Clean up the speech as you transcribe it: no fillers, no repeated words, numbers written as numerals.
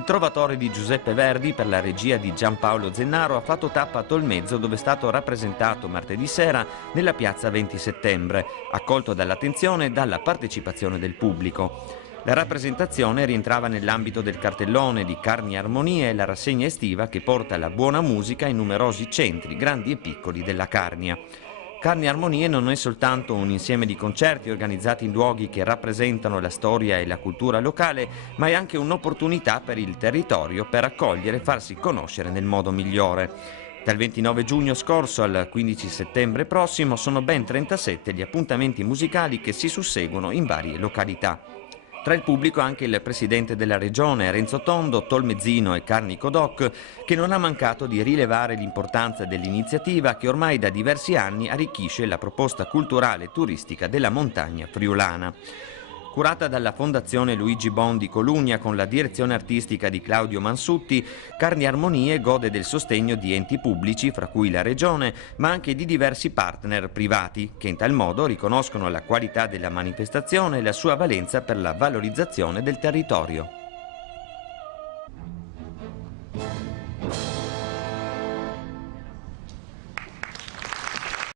Il Trovatore di Giuseppe Verdi, per la regia di Giampaolo Zennaro, ha fatto tappa a Tolmezzo, dove è stato rappresentato martedì sera nella piazza 20 settembre, accolto dall'attenzione e dalla partecipazione del pubblico. La rappresentazione rientrava nell'ambito del cartellone di Carni Armonie, la rassegna estiva che porta la buona musica in numerosi centri, grandi e piccoli, della Carnia. Carni Armonie non è soltanto un insieme di concerti organizzati in luoghi che rappresentano la storia e la cultura locale, ma è anche un'opportunità per il territorio per accogliere e farsi conoscere nel modo migliore. Dal 29 giugno scorso al 15 settembre prossimo sono ben 37 gli appuntamenti musicali che si susseguono in varie località. Tra il pubblico anche il presidente della regione, Renzo Tondo, tolmezzino e carnico doc, che non ha mancato di rilevare l'importanza dell'iniziativa che ormai da diversi anni arricchisce la proposta culturale e turistica della montagna friulana. Curata dalla Fondazione Luigi Bon di Colugna con la direzione artistica di Claudio Mansutti, Carni Armonie gode del sostegno di enti pubblici, fra cui la Regione, ma anche di diversi partner privati, che in tal modo riconoscono la qualità della manifestazione e la sua valenza per la valorizzazione del territorio.